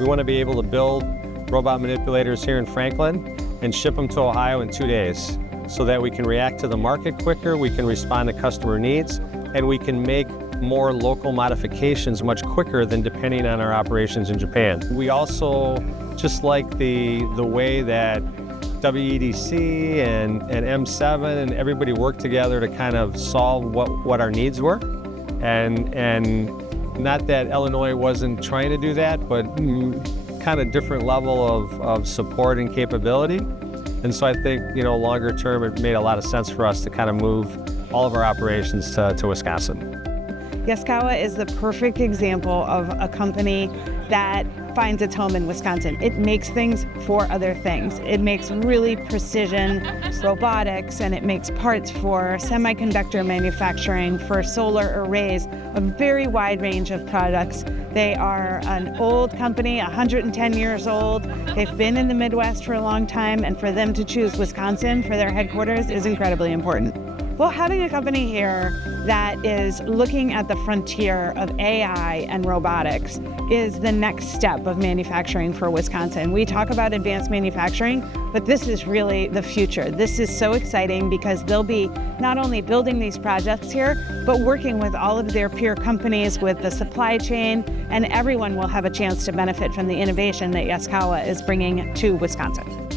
We want to be able to build robot manipulators here in Franklin and ship them to Ohio in 2 days so that we can react to the market quicker, we can respond to customer needs, and we can make more local modifications much quicker than depending on our operations in Japan. We also just like the way that WEDC and M7 and everybody worked together to kind of solve what our needs were. And not that Illinois wasn't trying to do that, but kind of different level of support and capability. And so I think, longer term, it made a lot of sense for us to kind of move all of our operations to Wisconsin. Yaskawa is the perfect example of a company that finds its home in Wisconsin. It makes things for other things. It makes really precision robotics, and it makes parts for semiconductor manufacturing, for solar arrays, a very wide range of products. They are an old company, 110 years old. They've been in the Midwest for a long time, and for them to choose Wisconsin for their headquarters is incredibly important. Well, having a company here that is looking at the frontier of AI and robotics is the next step of manufacturing for Wisconsin. We talk about advanced manufacturing, but this is really the future. This is so exciting because they'll be not only building these projects here, but working with all of their peer companies, with the supply chain, and everyone will have a chance to benefit from the innovation that Yaskawa is bringing to Wisconsin.